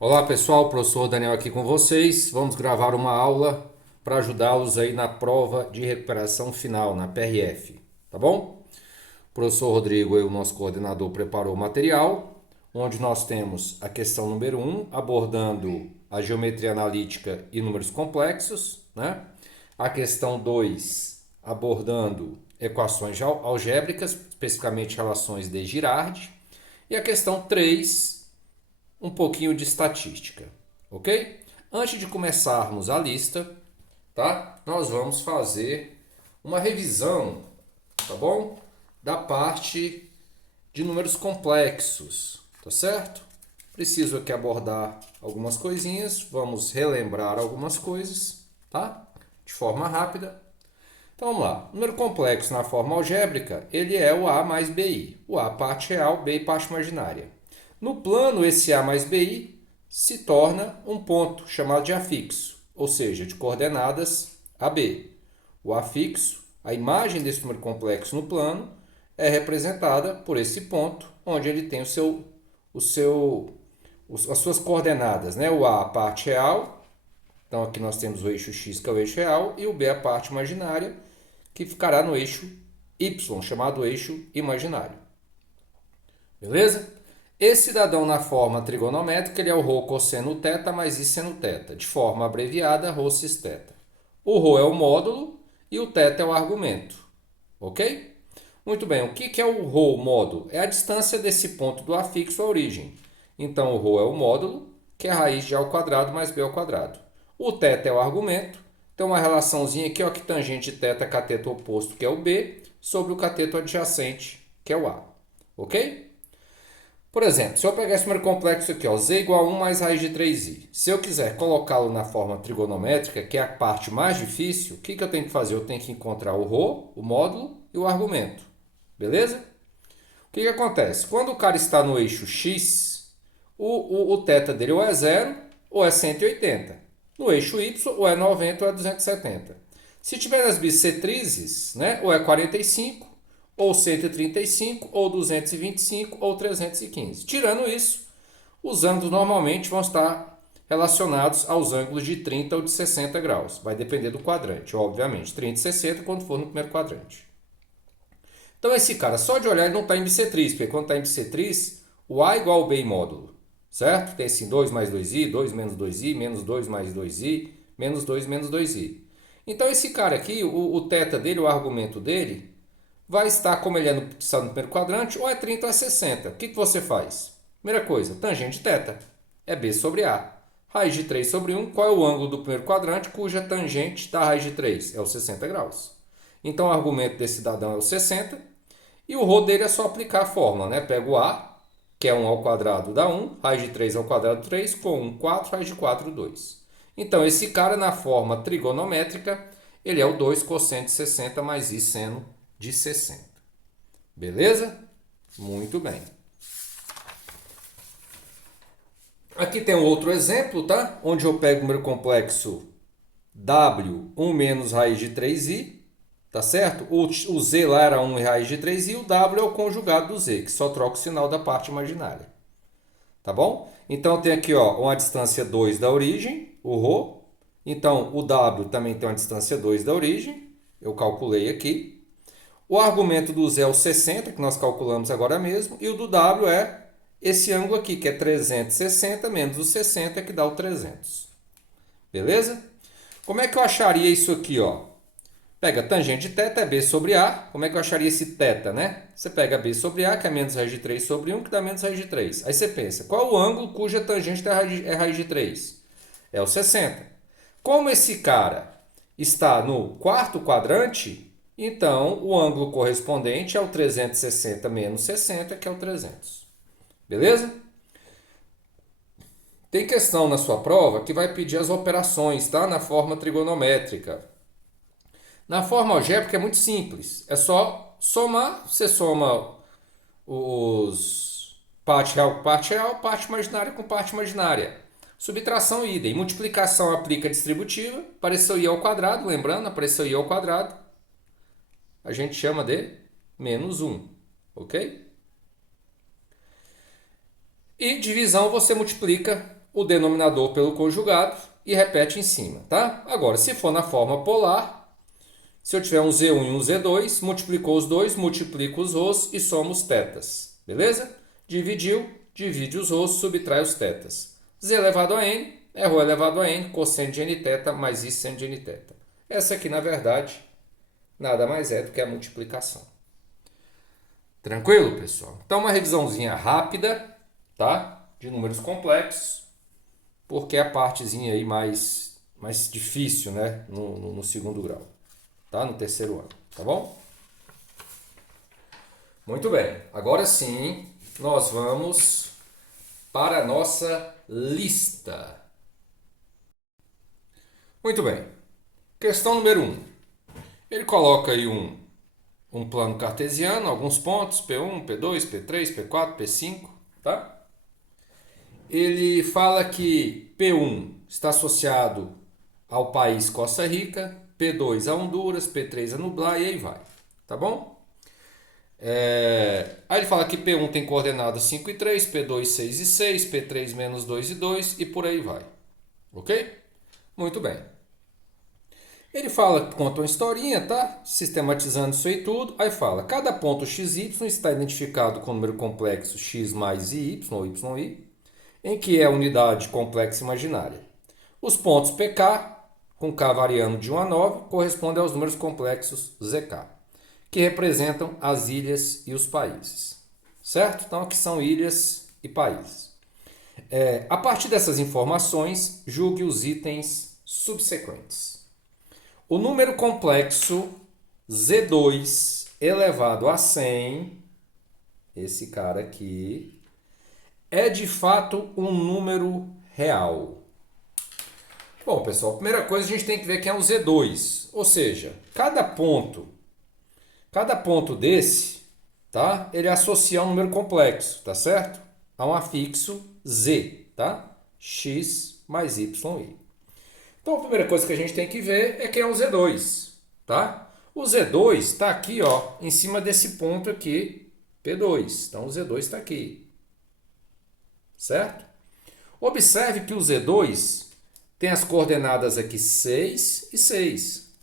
Olá pessoal, professor Daniel aqui com vocês. Vamos gravar uma aula para ajudá-los aí na prova de recuperação final, na PRF, tá bom? O professor Rodrigo, o nosso coordenador, preparou o material, onde nós temos a questão número 1, abordando a geometria analítica e números complexos, né? A questão 2, abordando equações algébricas, especificamente relações de Girardi. E a questão 3, um pouquinho de estatística, ok? Antes de começarmos a lista, tá? Nós vamos fazer uma revisão, tá bom? Da parte de números complexos, tá certo? Preciso aqui abordar algumas coisinhas, vamos relembrar algumas coisas, tá? De forma rápida. Então vamos lá. Número complexo na forma algébrica, ele é o A mais BI. O A parte real, BI parte imaginária. No plano, esse A mais BI se torna um ponto chamado de afixo, ou seja, de coordenadas AB. O afixo, a imagem desse número complexo no plano, é representada por esse ponto, onde ele tem as suas coordenadas, né? O A, a parte real, então aqui nós temos o eixo X, que é o eixo real, e o B, a parte imaginária, que ficará no eixo Y, chamado eixo imaginário. Beleza? Esse cidadão na forma trigonométrica ele é o ρ cosseno θ mais I seno θ, de forma abreviada ρ cis θ. O ρ é o módulo e o θ é o argumento, ok? Muito bem, o que é o ρ, módulo? É a distância desse ponto do afixo à origem. Então, o ρ é o módulo, que é a raiz de A ao quadrado mais B ao quadrado. O θ é o argumento, tem uma relaçãozinha aqui, ó, que tangente θ é cateto oposto, que é o B, sobre o cateto adjacente, que é o A, ok? Por exemplo, se eu pegar esse número complexo aqui, ó, z igual a 1 mais raiz de 3i. Se eu quiser colocá-lo na forma trigonométrica, que é a parte mais difícil, o que eu tenho que fazer? Eu tenho que encontrar o ρ, o módulo e o argumento. Beleza? O que acontece? Quando o cara está no eixo x, o θ dele ou é 0 ou é 180. No eixo y, ou é 90 ou é 270. Se tiver nas bissetrizes, né, ou é 45, ou 135, ou 225, ou 315. Tirando isso, os ângulos normalmente vão estar relacionados aos ângulos de 30 ou de 60 graus. Vai depender do quadrante, obviamente. 30 e 60 quando for no primeiro quadrante. Então esse cara, só de olhar, ele não está em bissetriz, porque quando está em bissetriz, o A é igual ao B em módulo, certo? Tem assim 2 mais 2i, 2 menos 2i, menos 2 mais 2i, menos 2 menos 2i. Então esse cara aqui, o θ dele, o argumento dele, vai estar, como ele está no primeiro quadrante, ou é 30 ou é 60. O que você faz? Primeira coisa, tangente θ é B sobre A. Raiz de 3 sobre 1, qual é o ângulo do primeiro quadrante cuja tangente da raiz de 3? É o 60 graus. Então o argumento desse cidadão é o 60 e o ρ dele é só aplicar a fórmula, né? Pega o A, que é 1 ao quadrado dá 1, raiz de 3 ao quadrado 3, com 1, 4, raiz de 4, 2. Então esse cara na forma trigonométrica, ele é o 2 cosseno de 60 mais I seno de 60. Beleza? Muito bem. Aqui tem um outro exemplo, tá? Onde eu pego o número complexo W, 1 menos raiz de 3i, tá certo? O Z lá era 1 raiz de 3i, o W é o conjugado do Z, que só troca o sinal da parte imaginária. Tá bom? Então tem aqui, ó, uma distância 2 da origem, o ρ. Então o W também tem uma distância 2 da origem, eu calculei aqui. O argumento do Z é o 60, que nós calculamos agora mesmo, e o do W é esse ângulo aqui, que é 360 menos o 60, que dá o 300. Beleza? Como é que eu acharia isso aqui, ó? Pega tangente de θ, é B sobre A. Como é que eu acharia esse θ, né? Você pega B sobre A, que é menos raiz de 3 sobre 1, que dá menos raiz de 3. Aí você pensa, qual o ângulo cuja tangente é raiz de 3? É o 60. Como esse cara está no quarto quadrante, então o ângulo correspondente é o 360 menos 60, que é o 300. Beleza? Tem questão na sua prova que vai pedir as operações, tá? Na forma trigonométrica. Na forma algébrica é muito simples. É só somar. Você soma os parte real, parte imaginária com parte imaginária. Subtração, idem. Multiplicação aplica a distributiva. Apareceu i ao quadrado, lembrando, apareceu i ao quadrado. A gente chama de menos 1, ok? E divisão você multiplica o denominador pelo conjugado e repete em cima, tá? Agora, se for na forma polar, se eu tiver um Z1 e um Z2, multiplicou os dois, multiplica os rhos e soma os tetas, beleza? Dividiu, divide os rhos, subtrai os tetas. Z elevado a N é ρ elevado a N, cosseno de N θ mais I seno de N θ. Essa aqui, na verdade, nada mais é do que a multiplicação. Tranquilo, pessoal? Então, uma revisãozinha rápida, tá? De números complexos, porque é a partezinha aí mais difícil, né? No segundo grau, tá? No terceiro ano, tá bom? Muito bem. Agora sim, nós vamos para a nossa lista. Muito bem. Questão número 1. Ele coloca aí um plano cartesiano, alguns pontos, P1, P2, P3, P4, P5, tá? Ele fala que P1 está associado ao país Costa Rica, P2 a Honduras, P3 a Nublar e aí vai, tá bom? Aí ele fala que P1 tem coordenadas 5 e 3, P2 6 e 6, P3 menos 2 e 2 e por aí vai, ok? Muito bem. Ele fala, conta uma historinha, tá? Sistematizando isso aí tudo. Aí fala, cada ponto xy está identificado com o número complexo x mais y, ou yi, em que é a unidade complexa imaginária. Os pontos PK, com K variando de 1 a 9, correspondem aos números complexos ZK, que representam as ilhas e os países. Certo? Então, aqui são ilhas e países. A partir dessas informações, julgue os itens subsequentes. O número complexo Z2 elevado a 100, esse cara aqui, é de fato um número real. Bom, pessoal, a primeira coisa a gente tem que ver que é um Z2, ou seja, cada ponto desse, tá? Ele associa a um número complexo, tá certo? A um afixo Z, tá? X mais Y. Então a primeira coisa que a gente tem que ver é que é o Z2, tá? O Z2 está aqui, ó, em cima desse ponto aqui, P2. Então o Z2 está aqui, certo? Observe que o Z2 tem as coordenadas aqui 6 e 6.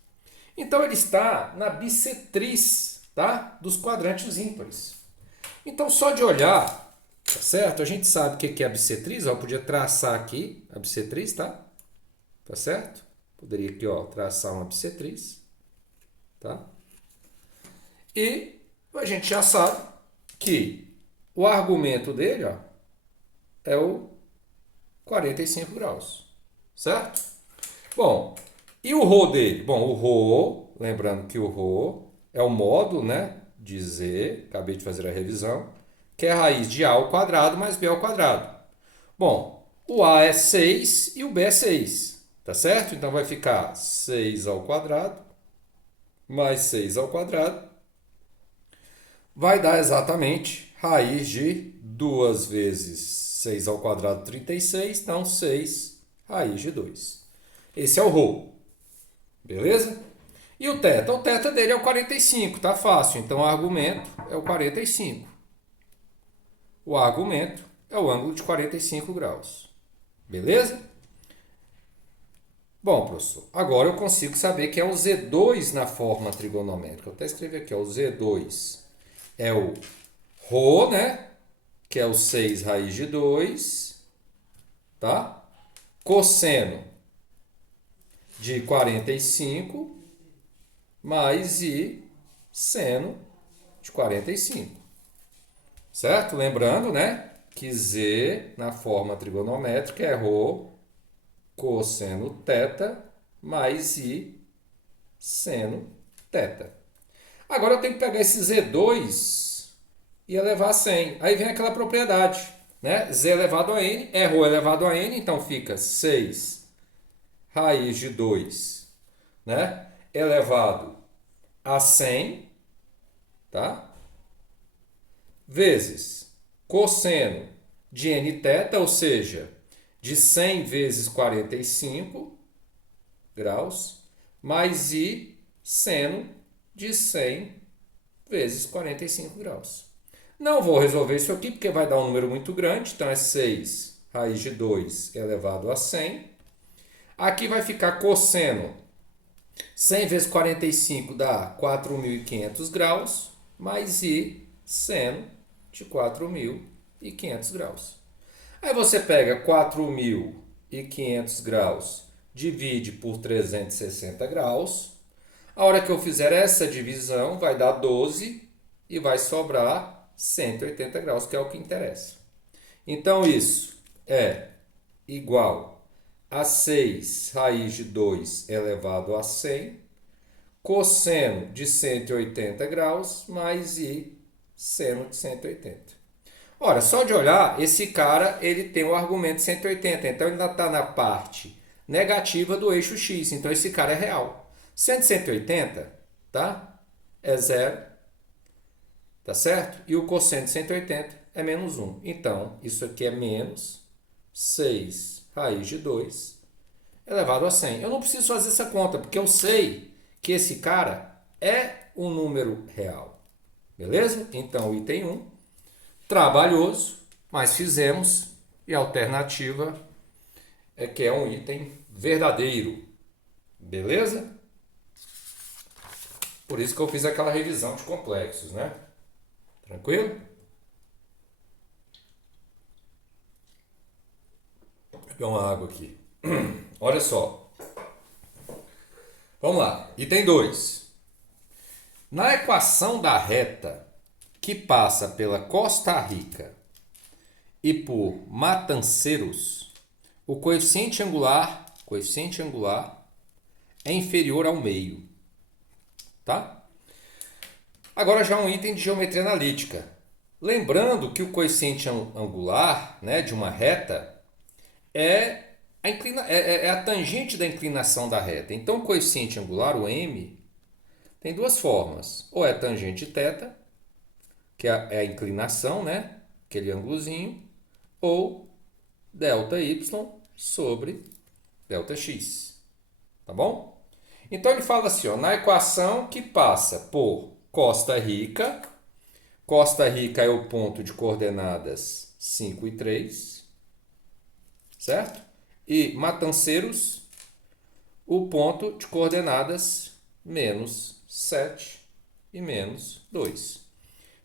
Então ele está na bissetriz, tá? Dos quadrantes ímpares. Então só de olhar, tá certo? A gente sabe o que é a bissetriz, ó, eu podia traçar aqui a bissetriz, tá? Tá certo? Poderia aqui, ó, traçar uma bissetriz, tá? E a gente já sabe que o argumento dele, ó, é o 45 graus, certo? Bom, e o ρ dele? Bom, o ρ, lembrando que o ρ é o módulo, né, de z, acabei de fazer a revisão, que é a raiz de a ao quadrado mais b ao quadrado. Bom, o a é 6 e o b é 6. Tá certo? Então vai ficar 6 ao quadrado mais 6 ao quadrado. Vai dar exatamente raiz de 2 vezes 6 ao quadrado, 36. Então 6 raiz de 2. Esse é o ρ. Beleza? E o θ? O θ dele é o 45. Tá fácil. Então o argumento é o 45. O argumento é o ângulo de 45 graus. Beleza? Bom, professor, agora eu consigo saber que é o Z2 na forma trigonométrica. Eu até escrevi aqui, ó, o Z2 é o ρ, né? Que é o 6 raiz de 2, tá? Cosseno de 45 mais I seno de 45. Certo? Lembrando, né? Que Z na forma trigonométrica é ρ cosseno θ mais I seno θ. Agora eu tenho que pegar esse Z2 e elevar a 100. Aí vem aquela propriedade, né? Z elevado a N é ρ elevado a N, então fica 6 raiz de 2, né? Elevado a 100, tá? Vezes cosseno de nθ, ou seja, de 100 vezes 45 graus, mais I seno de 100 vezes 45 graus. Não vou resolver isso aqui, porque vai dar um número muito grande, então é 6 raiz de 2 elevado a 100. Aqui vai ficar cosseno. 100 vezes 45 dá 4.500 graus, mais I seno de 4.500 graus. Aí você pega 4.500 graus, divide por 360 graus. A hora que eu fizer essa divisão, vai dar 12 e vai sobrar 180 graus, que é o que interessa. Então, isso é igual a 6 raiz de 2 elevado a 100, cosseno de 180 graus, mais I seno de 180. Ora, só de olhar, esse cara ele tem o argumento 180, então ele ainda está na parte negativa do eixo x, então esse cara é real. Sendo 180, tá? É zero, tá certo? E o cosseno de 180 é menos 1. Então, isso aqui é menos 6 raiz de 2 elevado a 100. Eu não preciso fazer essa conta, porque eu sei que esse cara é um número real. Beleza? Então, item 1, trabalhoso, mas fizemos. E a alternativa é que é um item verdadeiro. Beleza? Por isso que eu fiz aquela revisão de complexos, né? Tranquilo? Vou pegar uma água aqui. Olha só. Vamos lá. Item 2. Na equação da reta que passa pela Costa Rica e por Matanceiros, o coeficiente angular é inferior ao meio. Tá? Agora já um item de geometria analítica. Lembrando que o coeficiente angular, né, de uma reta é a tangente da inclinação da reta. Então, o coeficiente angular, o m, tem duas formas. Ou é tangente θ, que é a inclinação, né, aquele ângulozinho, ou ΔY sobre ΔX. Tá bom? Então, ele fala assim, ó, na equação que passa por Costa Rica é o ponto de coordenadas 5 e 3, certo? E Matanceiros, o ponto de coordenadas menos 7 e menos 2.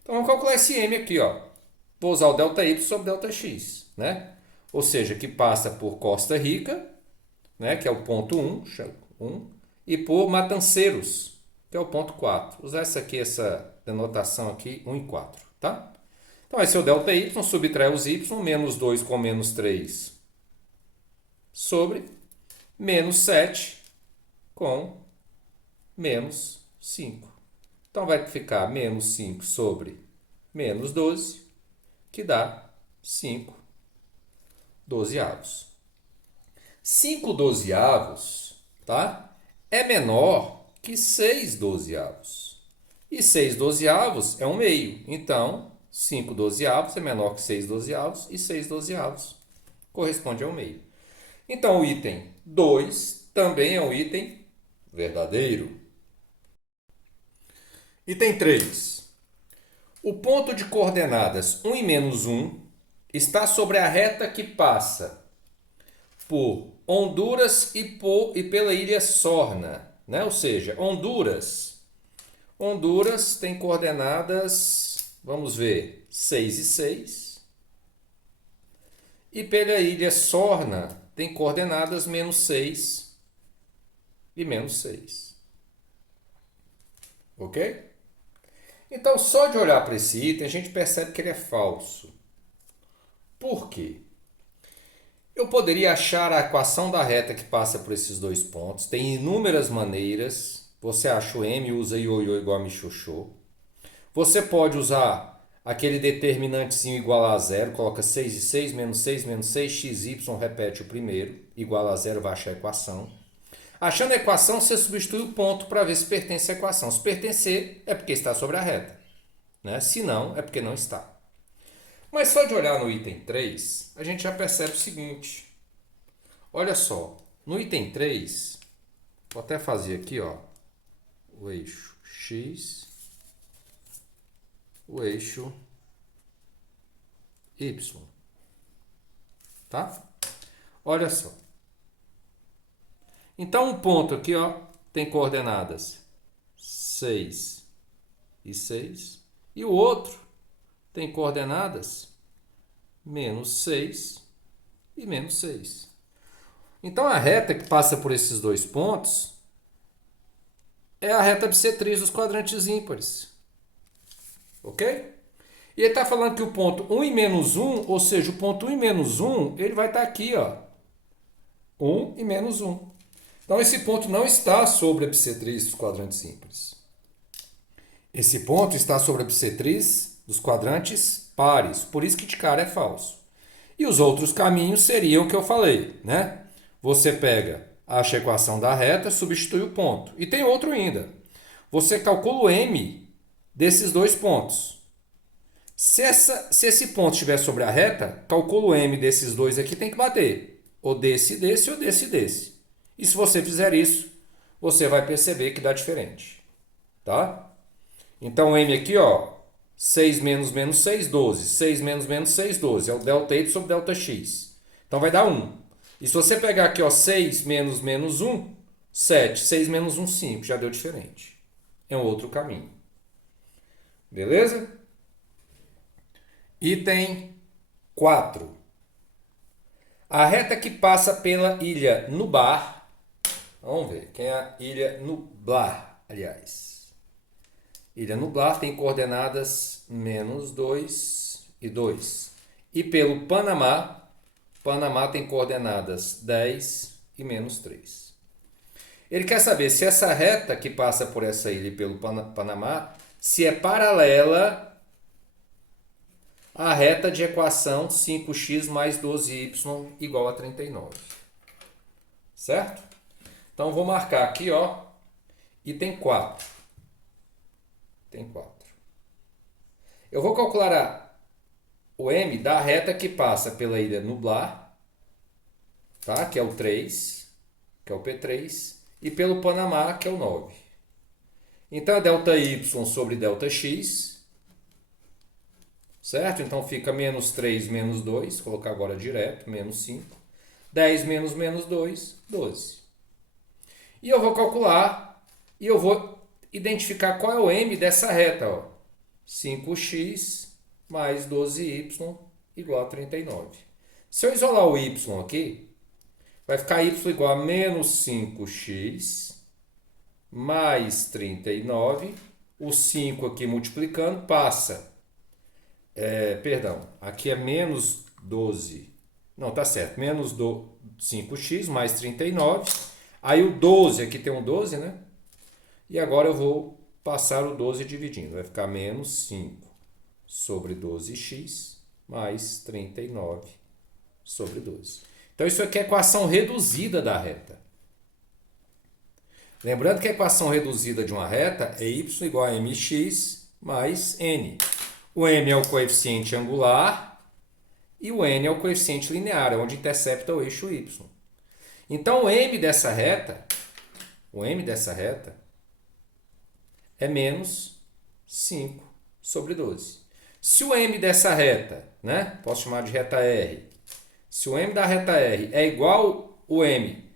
Então, vamos calcular esse m aqui, ó. Vou usar o ΔY sobre ΔX, né? Ou seja, que passa por Costa Rica, né, que é o ponto 1, e por Matanceiros, que é o ponto 4. Usar essa denotação aqui, 1 e 4, tá? Então, esse é o ΔY, subtrai os y, menos 2 com menos 3 sobre menos 7 com menos 5. Então, vai ficar menos 5 sobre menos 12, que dá 5 dozeavos. 5 dozeavos, tá? É menor que 6 dozeavos. E 6 dozeavos é um meio. Então, 5 dozeavos é menor que 6 dozeavos e 6 dozeavos corresponde ao meio. Então, o item 2 também é um item verdadeiro. Item 3. O ponto de coordenadas 1 e menos 1 está sobre a reta que passa por Honduras e pela ilha Sorna, né? Ou seja, Honduras tem coordenadas, vamos ver, 6 e 6. E pela ilha Sorna tem coordenadas menos 6 e menos 6. Ok? Então, só de olhar para esse item, a gente percebe que ele é falso. Por quê? Eu poderia achar a equação da reta que passa por esses dois pontos. Tem inúmeras maneiras. Você acha o m, usa ioiô igual a michoxô. Você pode usar aquele determinantezinho igual a zero. Coloca 6 e 6, menos 6, menos 6, xy, repete o primeiro. Igual a zero, vai achar a equação. Achando a equação, você substitui o ponto para ver se pertence à equação. Se pertencer, é porque está sobre a reta, né? Se não, é porque não está. Mas só de olhar no item 3, a gente já percebe o seguinte. Olha só, no item 3, vou até fazer aqui, ó, o eixo X, o eixo Y. tá? Olha só. Então, um ponto aqui, ó, tem coordenadas 6 e 6. E o outro tem coordenadas -6 e -6. Então, a reta que passa por esses dois pontos é a reta bissetriz dos quadrantes ímpares. Ok? E ele está falando que o ponto 1 e -1, ou seja, o ponto 1 e -1, ele vai estar aqui, ó. 1 e -1. Então, esse ponto não está sobre a bissetriz dos quadrantes ímpares. Esse ponto está sobre a bissetriz dos quadrantes pares. Por isso que de cara é falso. E os outros caminhos seriam o que eu falei, né? Você pega, acha a equação da reta, substitui o ponto. E tem outro ainda. Você calcula o m desses dois pontos. Se esse ponto estiver sobre a reta, calcula o m desses dois aqui, tem que bater. Ou desse, ou desse. E se você fizer isso, você vai perceber que dá diferente. Tá? Então, m aqui, ó, 6 menos 6, 12. 6 menos 6, 12. É o delta y sobre delta x. Então, vai dar 1. E se você pegar aqui, ó, 6 menos 1, 7. 6 menos 1, 5. Já deu diferente. É um outro caminho. Beleza? Item 4. A reta que passa pela ilha Nubar. Vamos ver. Quem é a ilha Nublar, aliás? Ilha Nublar tem coordenadas -2 e 2. E pelo Panamá, Panamá tem coordenadas 10 e -3. Ele quer saber se essa reta que passa por essa ilha e pelo Panamá, se é paralela à reta de equação 5x mais 12y igual a 39. Certo? Então, vou marcar aqui, ó, item 4. Tem 4. Eu vou calcular o m da reta que passa pela ilha Nublar, tá? Que é o 3, que é o P3, e pelo Panamá, que é o 9. Então, é delta y sobre delta x, certo? Então, fica -3 menos 2, vou colocar agora direto, -5. 10 menos 2, 12. E eu vou calcular, e eu vou identificar qual é o m dessa reta, ó. 5x mais 12y igual a 39. Se eu isolar o y aqui, vai ficar y igual a -5x mais 39. O 5 aqui multiplicando passa. Aqui é menos 12. Não, tá certo. Menos 5x mais 39. Aí o 12, aqui tem um 12, né? E agora eu vou passar o 12 dividindo. Vai ficar -5 sobre 12x mais 39 sobre 12. Então, isso aqui é a equação reduzida da reta. Lembrando que a equação reduzida de uma reta é y igual a mx mais n. O m é o coeficiente angular e o n é o coeficiente linear, onde intercepta o eixo y. Então, o m dessa reta é -5 sobre 12. Se o m dessa reta, né, posso chamar de reta R, se o m da reta R é igual ao m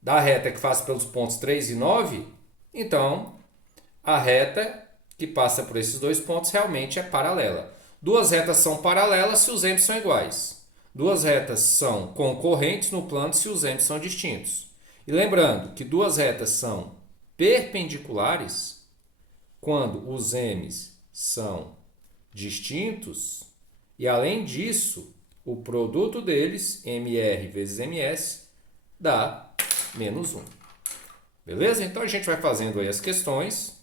da reta que passa pelos pontos 3 e 9, então a reta que passa por esses dois pontos realmente é paralela. Duas retas são paralelas se os m's são iguais. Duas retas são concorrentes no plano se os m's são distintos. E lembrando que duas retas são perpendiculares quando os m's são distintos e, além disso, o produto deles, mr vezes ms, dá -1. Beleza? Então, a gente vai fazendo aí as questões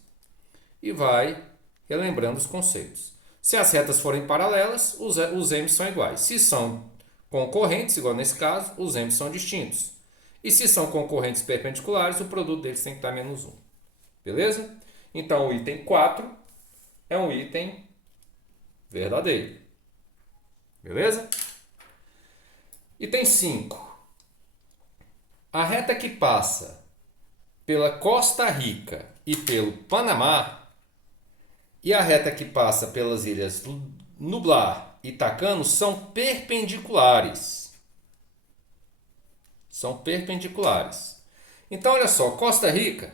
e vai relembrando os conceitos. Se as retas forem paralelas, os m's são iguais. Se são concorrentes, igual nesse caso, os m's são distintos. E se são concorrentes perpendiculares, o produto deles tem que estar -1. Beleza? Então, o item 4 é um item verdadeiro. Beleza? Item 5. A reta que passa pela Costa Rica e pelo Panamá e a reta que passa pelas ilhas Nublar e Tacano são perpendiculares. São perpendiculares. Então, olha só, Costa Rica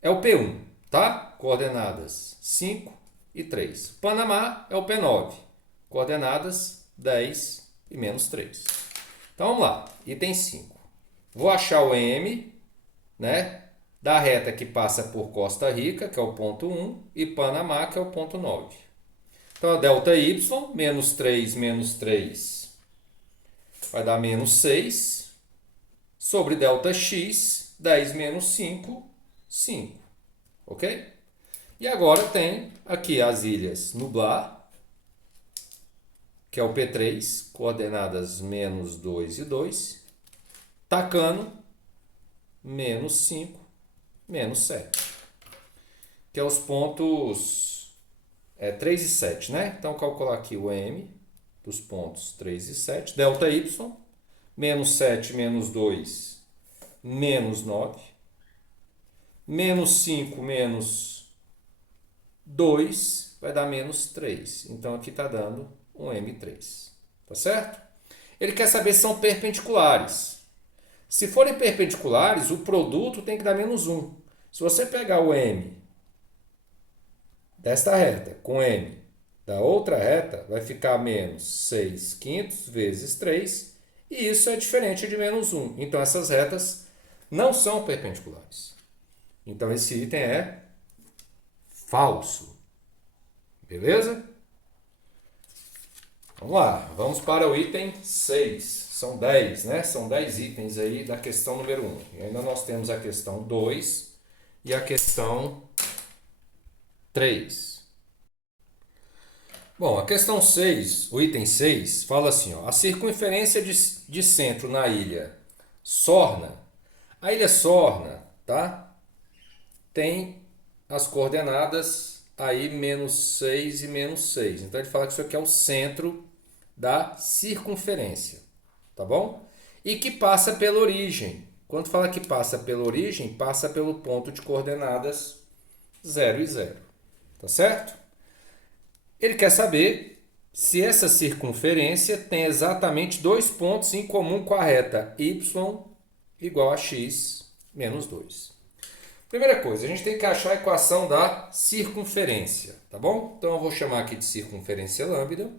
é o P1, tá? Coordenadas 5 e 3. Panamá é o P9, coordenadas 10 e menos 3. Então, vamos lá, item 5. Vou achar o M, né, da reta que passa por Costa Rica, que é o ponto 1, e Panamá, que é o ponto 9. Então, a delta Y, menos 3, vai dar menos 6, sobre delta X, 10 menos 5, 5. Ok? E agora tem aqui as ilhas Nublar, que é o P3, coordenadas menos 2 e 2. Tacano, menos 5, menos 7. Que é os pontos 3 e 7, né? Então, calcular aqui o M dos pontos 3 e 7. Delta Y, menos 7 menos 2, menos 9. Menos 5 menos 2 vai dar menos 3. Então, aqui está dando um M3. Tá certo? Ele quer saber se são perpendiculares. Se forem perpendiculares, o produto tem que dar menos 1. Se você pegar o M desta reta com M da outra reta, vai ficar menos 6 quintos vezes 3. E isso é diferente de menos 1. Então, essas retas não são perpendiculares. Então, esse item é falso. Beleza? Vamos lá, vamos para o item 6. São 10, né? São 10 itens aí da questão número 1. E ainda nós temos a questão 2 e a questão 3. Bom, a questão 6, o item 6, fala assim, ó, a circunferência de centro na ilha Sorna. A ilha Sorna, tá? Tem as coordenadas aí menos 6 e menos 6. Então ele fala que isso aqui é o centro da circunferência, tá bom? E que passa pela origem. Quando fala que passa pela origem, passa pelo ponto de coordenadas 0 e 0, tá certo? Ele quer saber se essa circunferência tem exatamente dois pontos em comum com a reta y igual a x menos 2. Primeira coisa, a gente tem que achar a equação da circunferência, tá bom? Então eu vou chamar aqui de circunferência lambda,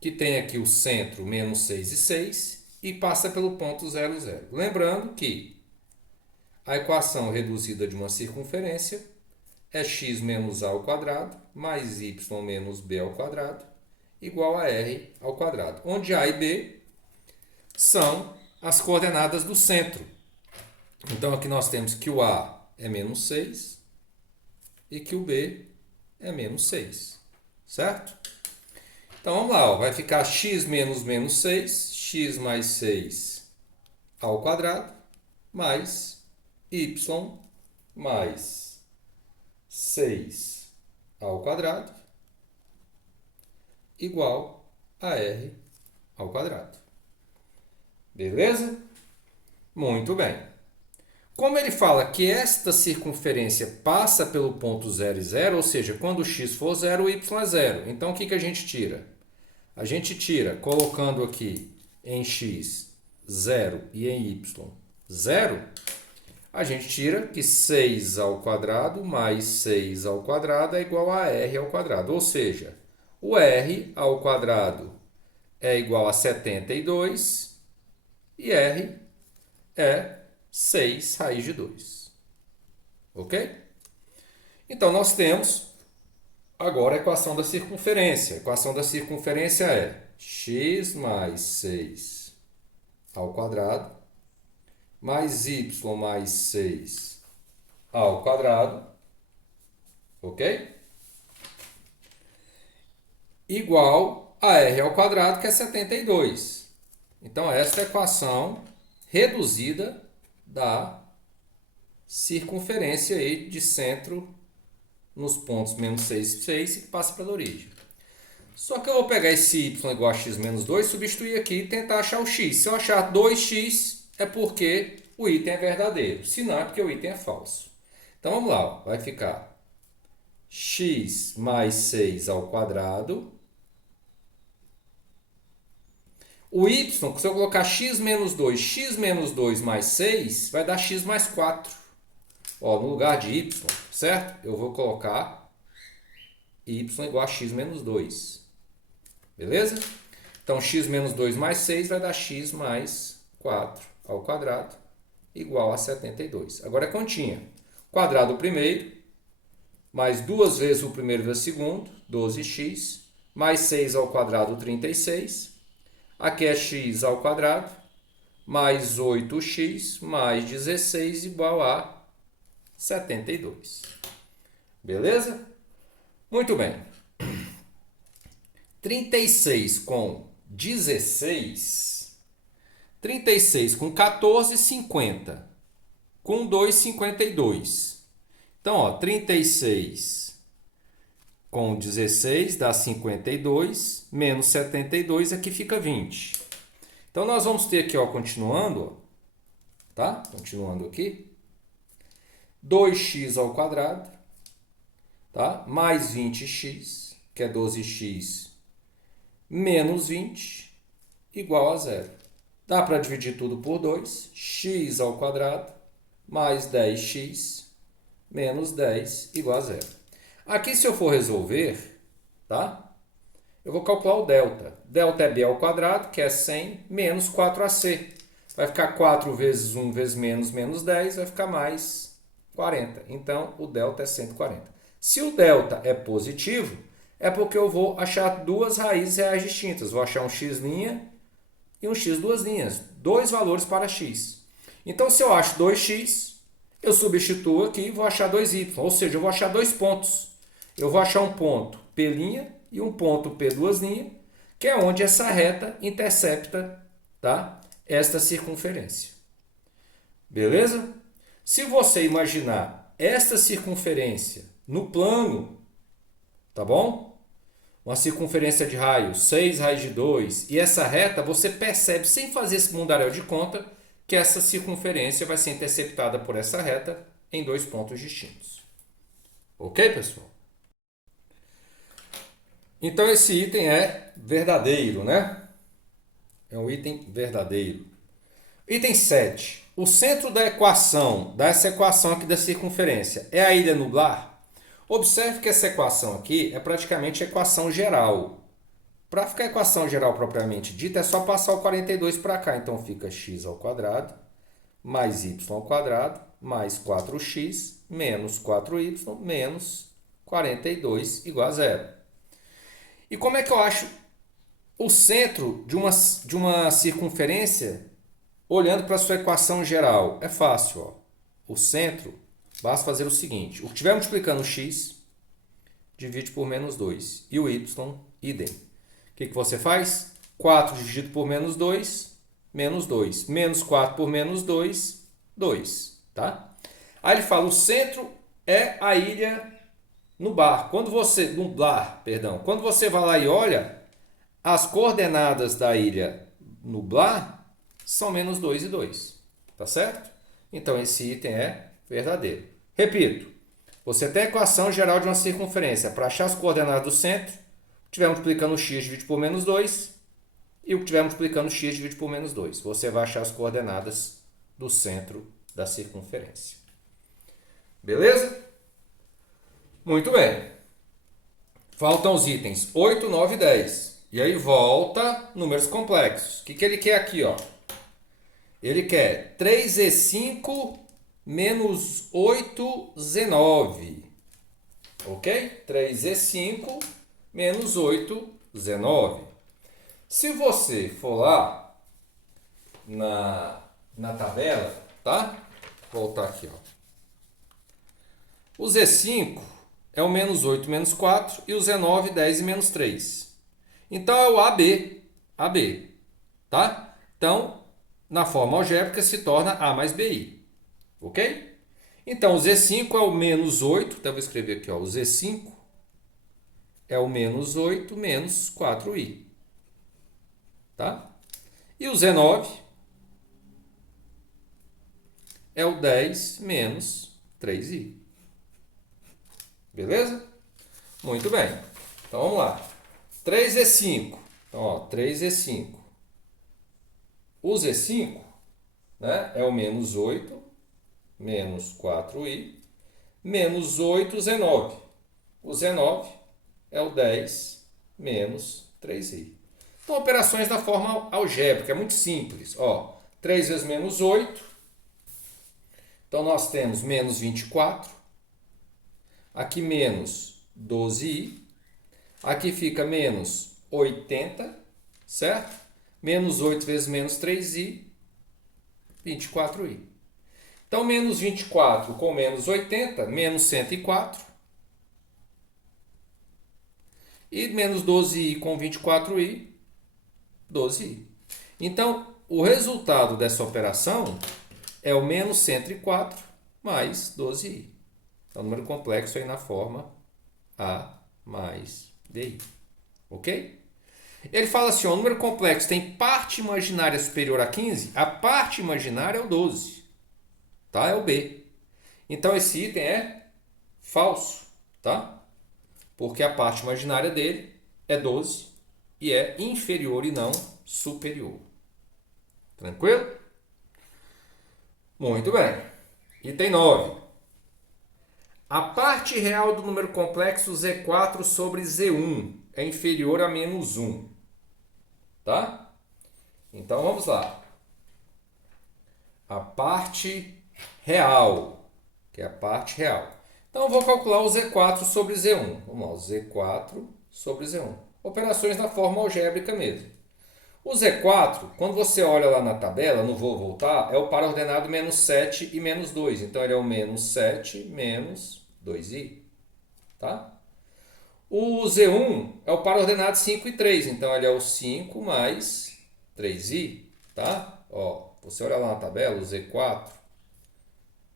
que tem aqui o centro menos 6 e 6 e passa pelo ponto 0, 0. Lembrando que a equação reduzida de uma circunferência é x menos a ao quadrado mais y menos b ao quadrado igual a r ao quadrado, onde a e b são as coordenadas do centro. Então aqui nós temos que o a é menos 6 e que o b é menos 6, certo? Então vamos lá, ó. Vai ficar x menos menos 6, x mais 6 ao quadrado, mais y mais 6 ao quadrado, igual a r ao quadrado. Beleza? Muito bem. Como ele fala que esta circunferência passa pelo ponto 0 e 0, ou seja, quando x for 0, o y é 0. Então, o que a gente tira? A gente tira, colocando aqui em x 0 e em y 0, a gente tira que 6 ao quadrado mais 6 ao quadrado é igual a r ao quadrado. Ou seja, o r ao quadrado é igual a 72 e r é 6 raiz de 2. Ok? Então, nós temos agora a equação da circunferência. A equação da circunferência é x mais 6 ao quadrado mais y mais 6 ao quadrado, ok? Igual a r ao quadrado, que é 72. Então, esta é a equação reduzida da circunferência aí de centro nos pontos menos 6 e 6 que passa pela origem. Só que eu vou pegar esse y igual a x menos 2, substituir aqui e tentar achar o x. Se eu achar 2x, é porque o item é verdadeiro. Se não, é porque o item é falso. Então, vamos lá. Vai ficar x mais 6 ao quadrado. O y, se eu colocar x menos 2 mais 6, vai dar x mais 4. Ó, no lugar de y, certo? Eu vou colocar y igual a x menos 2. Beleza? Então, x menos 2 mais 6 vai dar x mais 4 ao quadrado, igual a 72. Agora é continha. Quadrado primeiro, mais 2 vezes o primeiro vezes o segundo, 12x, mais 6 ao quadrado, 36. Aqui é x ao quadrado, mais 8x, mais 16, igual a 72. Beleza? Muito bem. 36 com 16. 36 com 14, 50. Com 2, 52. Então, ó, 36 com 16 dá 52, menos 72, aqui fica 20. Então, nós vamos ter aqui, ó, continuando, ó, tá? Continuando aqui. 2x ao quadrado, tá? Mais 20x, que é 12x, menos 20, igual a zero. Dá para dividir tudo por 2. X ao quadrado, mais 10x, menos 10, igual a zero. Aqui, se eu for resolver, tá? Eu vou calcular o delta. Delta é b ao quadrado, que é 100, menos 4ac. Vai ficar 4 vezes 1 vezes menos 10, vai ficar mais 40. Então, o delta é 140. Se o delta é positivo, é porque eu vou achar duas raízes reais distintas. Vou achar um x' e um x duas linhas. Dois valores para x. Então, se eu acho 2x, eu substituo aqui e vou achar 2y. Ou seja, eu vou achar dois pontos. Eu vou achar um ponto P' e um ponto P duas linhas, que é onde essa reta intercepta, tá, esta circunferência. Beleza? Se você imaginar esta circunferência no plano, tá bom? Uma circunferência de raio 6 raiz de 2 e essa reta, você percebe, sem fazer esse mundaréu de conta, que essa circunferência vai ser interceptada por essa reta em dois pontos distintos. Ok, pessoal? Então, esse item é verdadeiro, né? É um item verdadeiro. Item 7. O centro da equação, dessa equação aqui da circunferência, é a ilha nublar? Observe que essa equação aqui é praticamente a equação geral. Para ficar a equação geral propriamente dita, é só passar o 42 para cá. Então, fica x ao quadrado, mais y ao quadrado, mais 4x, menos 4y, menos 42, igual a zero. E como é que eu acho o centro de uma circunferência olhando para a sua equação geral? É fácil, ó. O centro, basta fazer o seguinte. O que estiver multiplicando o x, divide por menos 2. E o y, idem. O que você faz? 4 dividido por menos 2, menos 2. Menos 4 por menos 2, 2. Tá? Aí ele fala, o centro é a ilha nublar. Quando você vai lá e olha, as coordenadas da ilha nublar são menos 2 e 2. Tá certo? Então, esse item é verdadeiro. Repito, você tem a equação geral de uma circunferência. Para achar as coordenadas do centro, o que estiver multiplicando o x divide por menos 2 e o que estiver multiplicando o x divide por menos 2. Você vai achar as coordenadas do centro da circunferência. Beleza? Muito bem. Faltam os itens 8, 9 e 10. E aí volta números complexos. O que ele quer aqui, ó? Ele quer 3z5 menos 8z9. Ok? 3z5 menos 8z9. Se você for lá na tabela, tá? Vou voltar aqui, ó. O z5 é o menos 8 menos 4 e o z9, 10 e menos 3. Então, é o AB. AB. Tá? Então, na forma algébrica, se torna A mais BI. Ok? Então, o Z5 é o menos 8. Então, eu vou escrever aqui, ó. O Z5 é o menos 8 menos 4i. Tá? E o Z9 é o 10 menos 3i. Beleza? Muito bem. Então, vamos lá. 3z5. Então, ó, 3z5 O Z5, né, é o menos 8, menos 4i, menos 8, Z9. O Z9 é o 10, menos 3i. Então, operações da forma algébrica, é muito simples. Ó, 3 vezes menos 8, então nós temos menos 24, aqui menos 12i, aqui fica menos 80, certo? Menos 8 vezes menos 3i, 24i. Então, menos 24 com menos 80, menos 104. E menos 12i com 24i, 12i. Então, o resultado dessa operação é o menos 104 mais 12i. É um número complexo aí na forma A mais DI. Ok? Ele fala assim, ó, o número complexo tem parte imaginária superior a 15, a parte imaginária é o 12. Tá? É o B. Então, esse item é falso. Tá? Porque a parte imaginária dele é 12 e é inferior e não superior. Tranquilo? Muito bem. Item 9. A parte real do número complexo Z4 sobre Z1 é inferior a menos 1. Tá? Então vamos lá. A parte real, que é a parte real. Então eu vou calcular o Z4 sobre Z1. Vamos lá, o Z4 sobre Z1. Operações na forma algébrica mesmo. O Z4, quando você olha lá na tabela, não vou voltar, é o par ordenado menos 7 e menos 2. Então ele é o menos 7 menos 2i. Tá? O Z1 é o par ordenado 5 e 3. Então ele é o 5 mais 3i. Tá? Ó, você olha lá na tabela, o Z4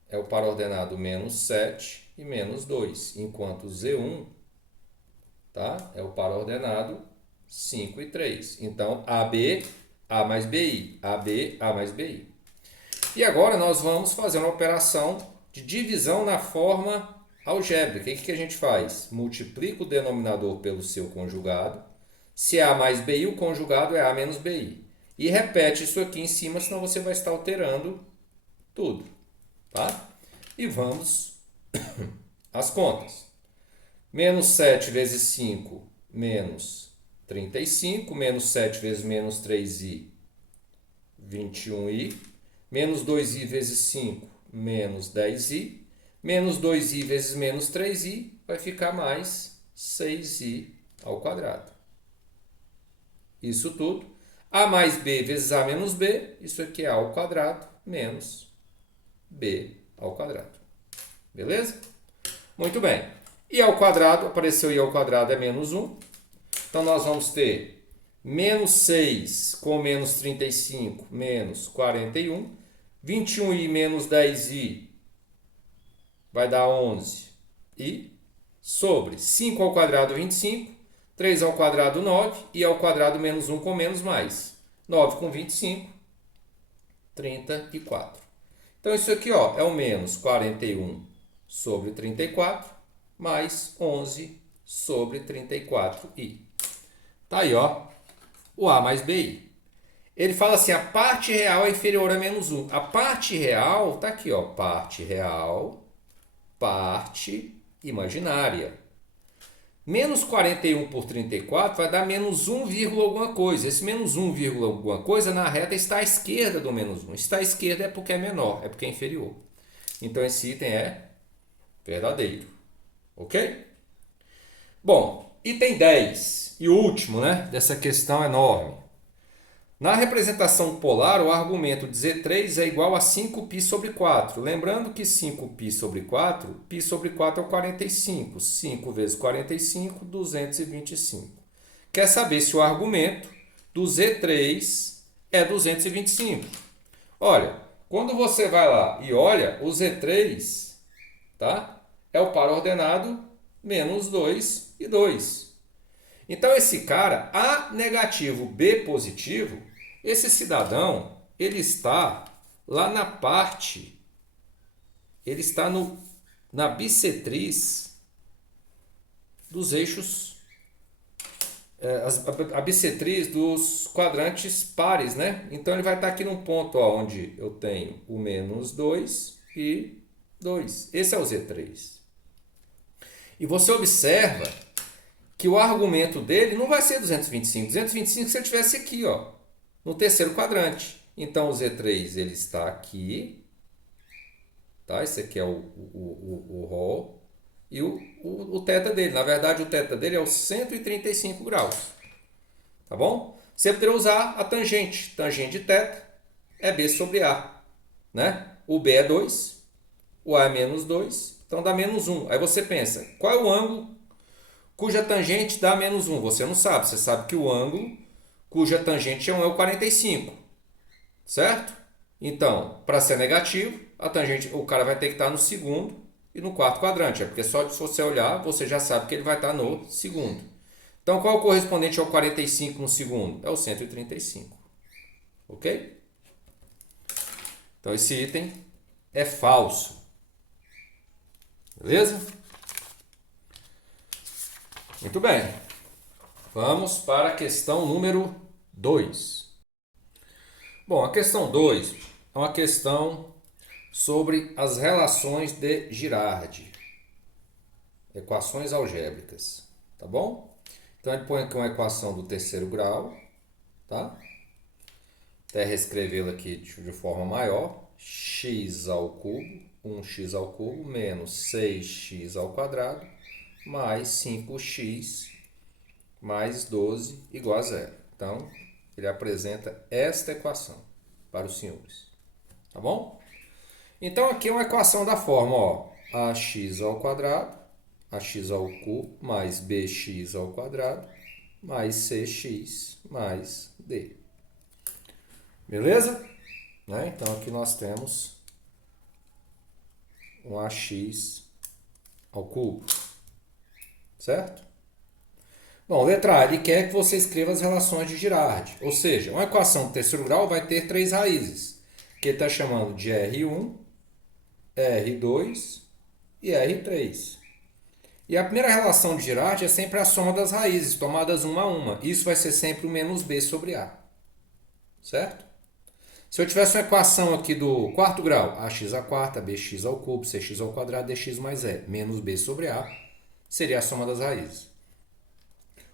é o par ordenado menos 7 e menos 2. Enquanto o Z1, tá, é o par ordenado 5 e 3. Então, AB, A mais BI. AB, A mais BI. E agora nós vamos fazer uma operação de divisão na forma algébrica. O que a gente faz? Multiplica o denominador pelo seu conjugado. Se é A mais BI, o conjugado é A menos BI. E repete isso aqui em cima, senão você vai estar alterando tudo. Tá? E vamos às contas. Menos 7 vezes 5, menos 35. Menos 7 vezes menos 3i, 21i. Menos 2i vezes 5, menos 10i. Menos 2i vezes menos 3i vai ficar mais 6i ao quadrado. Isso tudo. A mais b vezes a menos b, isso aqui é a ao quadrado, menos b ao quadrado. Beleza? Muito bem. I ao quadrado, apareceu I ao quadrado é menos 1. Então, nós vamos ter menos 6 com menos 35, menos 41. 21i menos 10i vai dar 11. E sobre 5 ao quadrado, 25. 3 ao quadrado, 9. I ao quadrado menos 1 com menos mais. 9 com 25, 34. Então, isso aqui ó, é o menos 41 sobre 34, mais 11 sobre 34i. Tá aí, ó, o A mais BI. Ele fala assim, a parte real é inferior a menos 1. A parte real, tá aqui, ó, parte real, parte imaginária. Menos 41 por 34 vai dar menos 1, alguma coisa. Esse menos 1, alguma coisa na reta está à esquerda do menos 1. Está à esquerda é porque é menor, é porque é inferior. Então, esse item é verdadeiro. Ok? Bom, item 10 e o último, né, dessa questão enorme. Na representação polar, o argumento de Z3 é igual a 5π sobre 4. Lembrando que 5π sobre 4, π sobre 4 é o 45. 5 vezes 45, 225. Quer saber se o argumento do Z3 é 225. Olha, quando você vai lá e olha, o Z3, tá, é o par ordenado menos 2 e 2. Então, esse cara, A negativo, B positivo, esse cidadão, ele está lá na parte, ele está na bissetriz dos eixos a bissetriz dos quadrantes pares, né? Então ele vai estar aqui num ponto ó, onde eu tenho o menos 2 e 2. Esse é o Z3. E você observa que o argumento dele não vai ser 225. 225 se ele estivesse aqui, ó, no terceiro quadrante. Então o Z3 ele está aqui, tá? Esse aqui é o ρ e o θ dele. Na verdade, o θ dele é o 135 graus. Tá bom? Você poderia usar a tangente. Tangente de θ é B sobre A. Né? O B é 2, o A é menos 2, então dá menos 1. Aí você pensa, qual é o ângulo cuja tangente dá menos 1? Você não sabe. Você sabe que o ângulo cuja tangente é 1 é o 45. Certo? Então, para ser negativo, a tangente, o cara vai ter que estar no segundo e no quarto quadrante. É porque só se você olhar, você já sabe que ele vai estar no segundo. Então, qual é o correspondente ao 45 no segundo? É o 135. Ok? Então, esse item é falso. Beleza? Muito bem. Vamos para a questão número 2. Bom, a questão 2 é uma questão sobre as relações de Girardi. Equações algébricas. Tá bom? Então, ele põe aqui uma equação do terceiro grau. Tá? Até reescrevê-la aqui de forma maior. X ao cubo, 1x ao cubo, menos 6x ao quadrado, mais 5x mais 12 igual a zero. Então, ele apresenta esta equação para os senhores. Tá bom? Então, aqui é uma equação da forma, ó, ax ao quadrado, ax ao cubo, mais bx ao quadrado, mais cx mais d. Beleza? Né? Então, aqui nós temos um ax ao cubo. Certo? Bom, letra A, ele quer que você escreva as relações de Girardi. Ou seja, uma equação de terceiro grau vai ter três raízes, que ele está chamando de R1, R2 e R3. E a primeira relação de Girardi é sempre a soma das raízes, tomadas uma a uma. Isso vai ser sempre o menos B sobre A. Certo? Se eu tivesse uma equação aqui do quarto grau, ax à quarta, bx ao cubo, cx ao quadrado, dx mais e, menos b sobre a, seria a soma das raízes.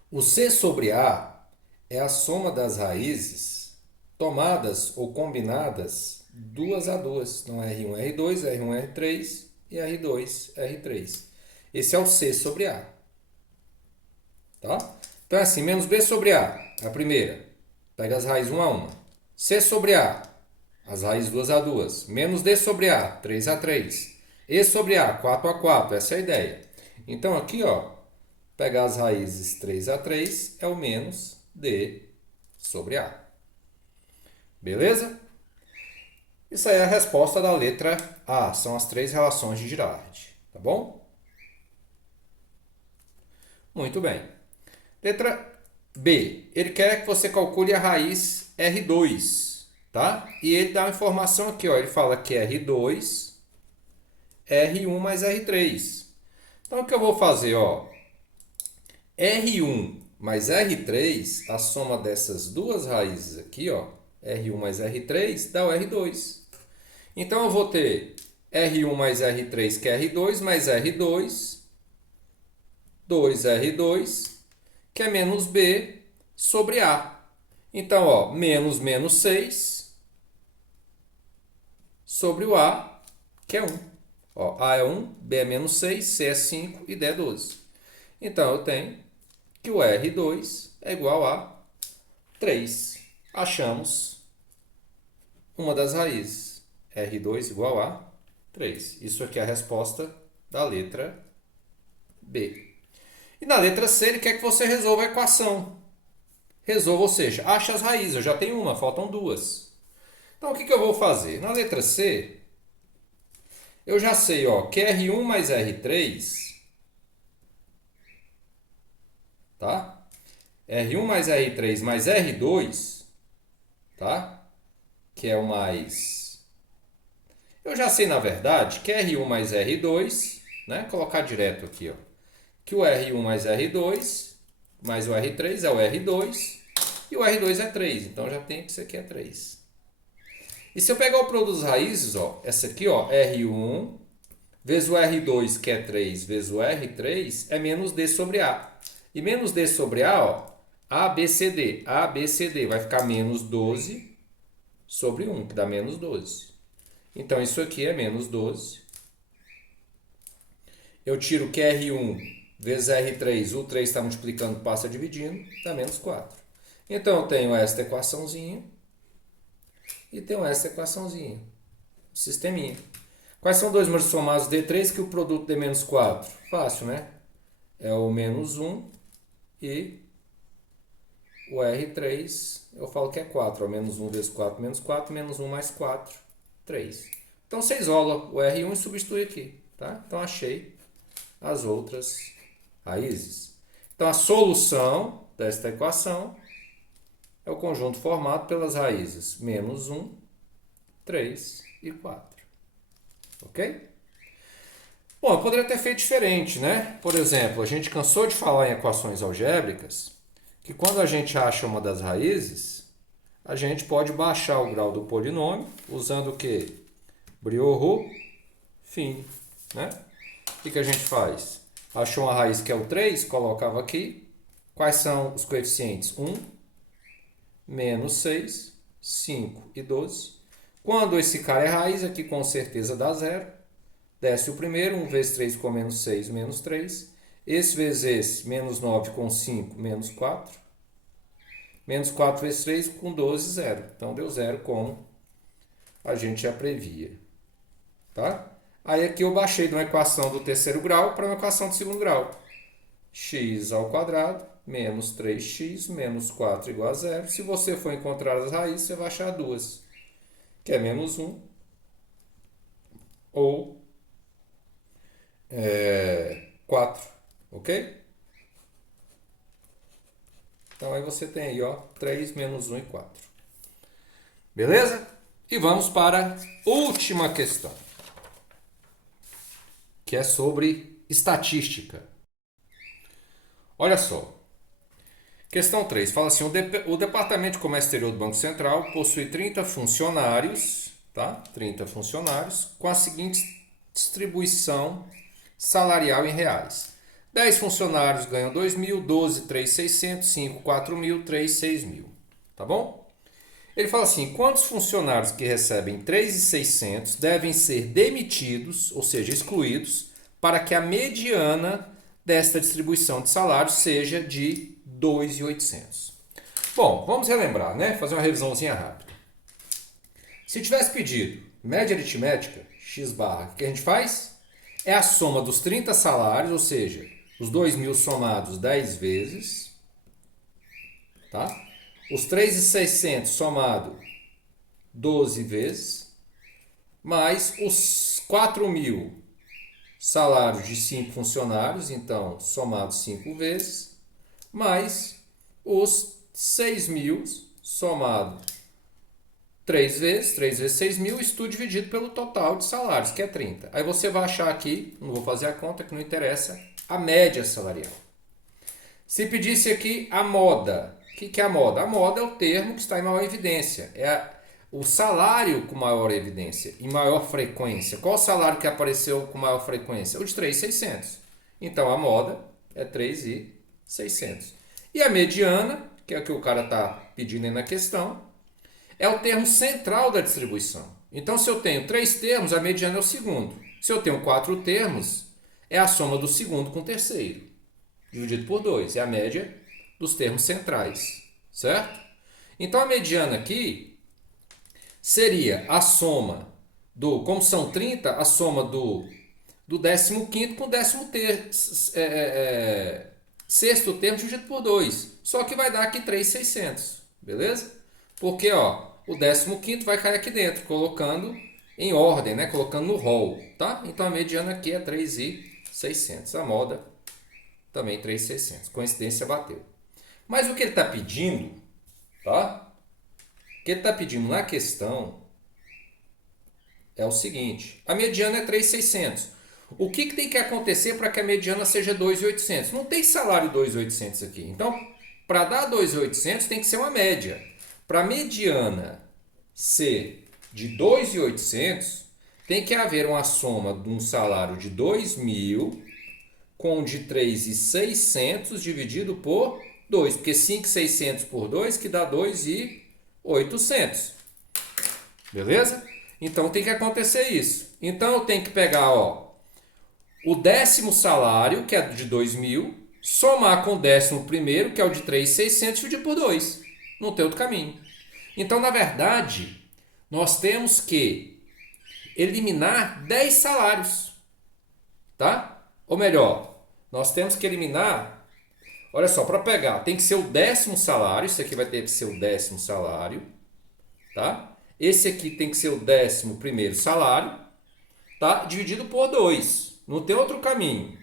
O c sobre a é a soma das raízes tomadas ou combinadas duas a duas. Então, R1, R2, R1, R3 e R2, R3. Esse é o c sobre a. Tá? Então, é assim, menos b sobre a, a primeira. Pega as raízes uma a uma. C sobre a, as raízes 2 a 2. Menos D sobre A, 3 a 3. E sobre A, 4 a 4. Essa é a ideia. Então, aqui, ó, pegar as raízes 3 a 3 é o menos D sobre A. Beleza? Isso aí é a resposta da letra A. São as três relações de Girardi. Tá bom? Muito bem. Letra B. Ele quer que você calcule a raiz R2. Tá? E ele dá uma informação aqui, ó. Ele fala que R2, R1 mais R3. Então, o que eu vou fazer, ó? R1 mais R3, a soma dessas duas raízes aqui, ó, R1 mais R3, dá o R2. Então, eu vou ter R1 mais R3, que é R2, mais R2, 2R2, que é menos B sobre A. Então, ó, menos 6 sobre o A, que é 1. Ó, A é 1, B é menos 6, C é 5 e D é 12. Então, eu tenho que o R2 é igual a 3. Achamos uma das raízes. R2 igual a 3. Isso aqui é a resposta da letra B. E na letra C, ele quer que você resolva a equação. Resolva, ou seja, ache as raízes. Eu já tenho uma, faltam duas. Então, o que eu vou fazer? Na letra C, eu já sei ó, que R1 mais R3, tá? R1 mais R3 mais R2, tá? Que é o mais... Eu já sei, na verdade, que R1 mais R2, né? Colocar direto aqui, ó. Que o R1 mais R2 mais o R3 é o R2, e o R2 é 3, então já tem que isso aqui é 3. E se eu pegar o produto das raízes, ó, essa aqui, ó, R1 vezes o R2, que é 3, vezes o R3, é menos D sobre A. E menos D sobre A, ó, ABCD. ABCD vai ficar menos 12 sobre 1, que dá menos 12. Então, isso aqui é menos 12. Eu tiro que R1 vezes R3, o 3 está multiplicando, passa dividindo, dá menos 4. Então, eu tenho esta equaçãozinha e tenho esta equaçãozinha. Sisteminha. Quais são dois números somados D3 que o produto dê menos 4? Fácil, né? É o menos 1 e o R3, eu falo que é 4. Ó, menos 1 vezes 4, menos 1 mais 4, 3. Então, você isola o R1 e substitui aqui. Tá? Então, achei as outras raízes. Então, a solução desta equação é o conjunto formado pelas raízes menos 1, 3 e 4. Ok? Bom, eu poderia ter feito diferente, né? Por exemplo, a gente cansou de falar em equações algébricas que quando a gente acha uma das raízes, a gente pode baixar o grau do polinômio usando o quê? Brioux fino, né? O que a gente faz? Achou uma raiz que é o 3, colocava aqui. Quais são os coeficientes? 1, menos 6, 5 e 12. Quando esse cara é raiz, aqui com certeza dá zero. Desce o primeiro, 1 vezes 3 com menos 6, menos 3. Esse vezes esse, menos 9 com 5, menos 4. Menos 4 vezes 3 com 12, zero. Então deu zero como a gente já previa. Tá? Aí aqui eu baixei de uma equação do terceiro grau para uma equação do segundo grau. X ao quadrado menos 3x menos 4 igual a zero. Se você for encontrar as raízes, você vai achar duas, que é menos 1 ou 4, ok? Então aí você tem aí, ó, 3 menos 1 e 4. Beleza? E vamos para a última questão, que é sobre estatística. Olha só. Questão 3 fala assim: o Departamento de Comércio Exterior do Banco Central possui 30 funcionários, tá? 30 funcionários, com a seguinte distribuição salarial em reais. 10 funcionários ganham 2.000, 12, 3.600, 5, 4.000, 3, 6.000. Tá bom? Ele fala assim: quantos funcionários que recebem 3.600 devem ser demitidos, ou seja, excluídos, para que a mediana desta distribuição de salários seja de 2.800. Bom, vamos relembrar, né? Fazer uma revisãozinha rápida. Se tivesse pedido média aritmética, x barra, o que a gente faz? É a soma dos 30 salários, ou seja, os 2.000 somados 10 vezes, tá? Os 3.600 somado 12 vezes, mais os 4.000 salários de 5 funcionários, então somados 5 vezes, mais os 6.000 somado 3 vezes 6.000, isto dividido pelo total de salários, que é 30. Aí você vai achar aqui, não vou fazer a conta que não interessa, a média salarial. Se pedisse aqui a moda, o que é a moda? A moda é o termo que está em maior evidência, o salário com maior evidência, em maior frequência. Qual o salário que apareceu com maior frequência? O de 3.600. Então a moda é 3.600. E a mediana, que é o que o cara está pedindo aí na questão, é o termo central da distribuição. Então, se eu tenho 3 termos, a mediana é o segundo. Se eu tenho 4 termos, é a soma do segundo com o terceiro, dividido por 2. É a média dos termos centrais, certo? Então, a mediana aqui seria a soma do, como são 30, a soma do 15º com o 16º termo dividido por 2. Só que vai dar aqui 3.600, beleza? Porque ó, o 15º vai cair aqui dentro, colocando em ordem, né? Colocando no rol, tá? Então a mediana aqui é 3.600. A moda também 3.600. Coincidência, bateu. Mas o que ele está pedindo, tá? O que ele está pedindo na questão é o seguinte: a mediana é 3.600. O que tem que acontecer para que a mediana seja 2.800? Não tem salário 2.800 aqui. Então, para dar 2.800 tem que ser uma média. Para a mediana ser de 2.800, tem que haver uma soma de um salário de 2.000 com de 3.600 dividido por 2. Porque 5.600 por 2 que dá 2.800. Beleza? Então tem que acontecer isso. Então eu tenho que pegar, ó, o 10º salário, que é de 2.000, somar com o 11º, que é o de 3.600, dividir por 2. Não tem outro caminho. Então, na verdade, nós temos que eliminar 10 salários. Tá? Ou melhor, nós temos que eliminar... Olha só, para pegar, tem que ser o 10º salário. Isso aqui vai ter que ser o 10º salário. Tá? Esse aqui tem que ser o 11º salário. Tá? Dividido por 2. Não tem outro caminho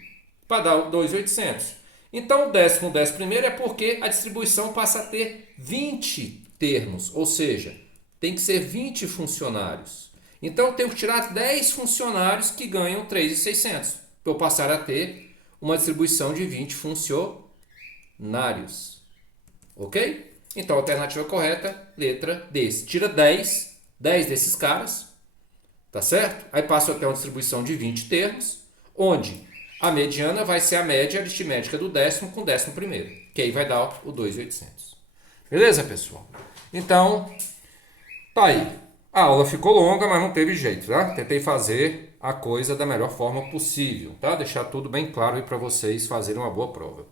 para dar 2.800. Então, o 10º é porque a distribuição passa a ter 20 termos, ou seja, tem que ser 20 funcionários. Então, eu tenho que tirar 10 funcionários que ganham 3.600 para eu passar a ter uma distribuição de 20 funcionários. Ok? Então, a alternativa correta, letra D. Tira 10 desses caras, tá certo? Aí passa a ter uma distribuição de 20 termos, onde a mediana vai ser a média aritmética do 10º com o 11º, que aí vai dar o 2.800. Beleza, pessoal? Então, tá aí. A aula ficou longa, mas não teve jeito, tá? Tentei fazer a coisa da melhor forma possível, tá? Deixar tudo bem claro aí para vocês fazerem uma boa prova.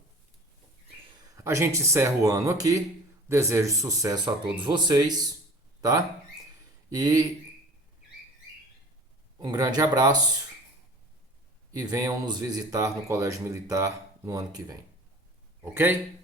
A gente encerra o ano aqui. Desejo sucesso a todos vocês, tá? E um grande abraço. E venham nos visitar no Colégio Militar no ano que vem. Ok?